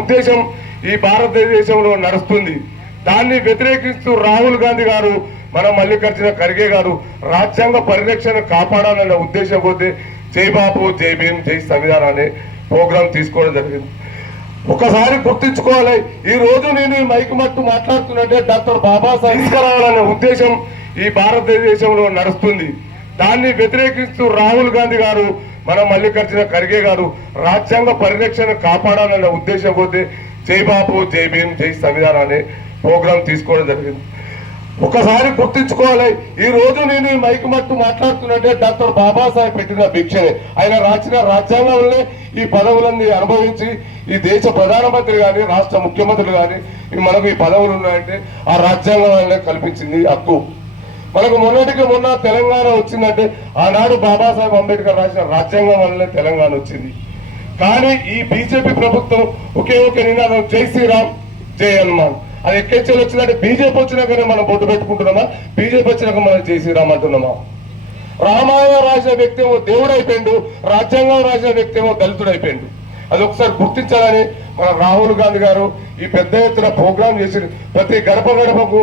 ఉద్దేశం ఈ భారతదేశంలో నడుస్తుంది. దాన్ని వ్యతిరేకిస్తూ రాహుల్ గాంధీ గారు మన మల్లికార్జున ఖర్గే గారు రాజ్యాంగ పరిరక్షణ కాపాడాలన్న ఉద్దేశం పోతే జై బాబు జై భీమ్ జై సంవిధానం అనే ప్రోగ్రాం తీసుకోవడం జరిగింది. ఒకసారి గుర్తించుకోవాలి ఈ రోజు నేను మైక్ మట్టు మాట్లాడుతున్నట్టే డాక్టర్ బాబాసాహెబ్ తీసుకురావాలనే ఉద్దేశం ఈ భారతదేశంలో నడుస్తుంది. దాన్ని వ్యతిరేకిస్తూ రాహుల్ గాంధీ గారు మన మల్లికార్జున ఖర్గే గారు రాజ్యాంగ పరిరక్షణ కాపాడాలన్న ఉద్దేశం పోతే జై బాబు జై భీం జై సంవిధానం అనే ప్రోగ్రాం తీసుకోవడం జరిగింది. ఒకసారి గుర్తించుకోవాలి ఈ రోజు నేను ఈ మైక్ మట్టు మాట్లాడుతున్నట్టే డాక్టర్ బాబాసాహెబ్ పెట్టిన భిక్షనే. ఆయన రాసిన రాజ్యాంగంలోనే ఈ పదవులన్నీ అనుభవించి ఈ దేశ ప్రధానమంత్రి కానీ రాష్ట్ర ముఖ్యమంత్రులు కానీ మనకు ఈ పదవులు ఉన్నాయంటే ఆ రాజ్యాంగం వల్లే కల్పించింది హక్కు. మనకు మొన్నటికి మొన్న తెలంగాణ వచ్చిందంటే ఆనాడు బాబాసాహెబ్ అంబేద్కర్ రాసిన రాజ్యాంగం వల్లనే తెలంగాణ వచ్చింది. కానీ ఈ బీజేపీ ప్రభుత్వం ఒకే ఒక నినాదం జై శ్రీరామ్ జై హనుమాన్. అది ఎక్కడి వచ్చిందంటే బీజేపీ వచ్చినాకనే మనం బొట్టు పెట్టుకుంటున్నామా? బీజేపీ వచ్చినాక మనం జై శ్రీరామ్ అంటున్నామా? రామాయణ రాసిన వ్యక్తి ఏమో దేవుడు అయిపోయిండు రాజ్యాంగం రాసిన వ్యక్తి ఏమో దళితుడు అయిపోయిండు అది ఒకసారి గుర్తించాలని మన రాహుల్ గాంధీ గారు ఈ పెద్ద ఎత్తున ప్రోగ్రాం చేసి ప్రతి గడప గడపకు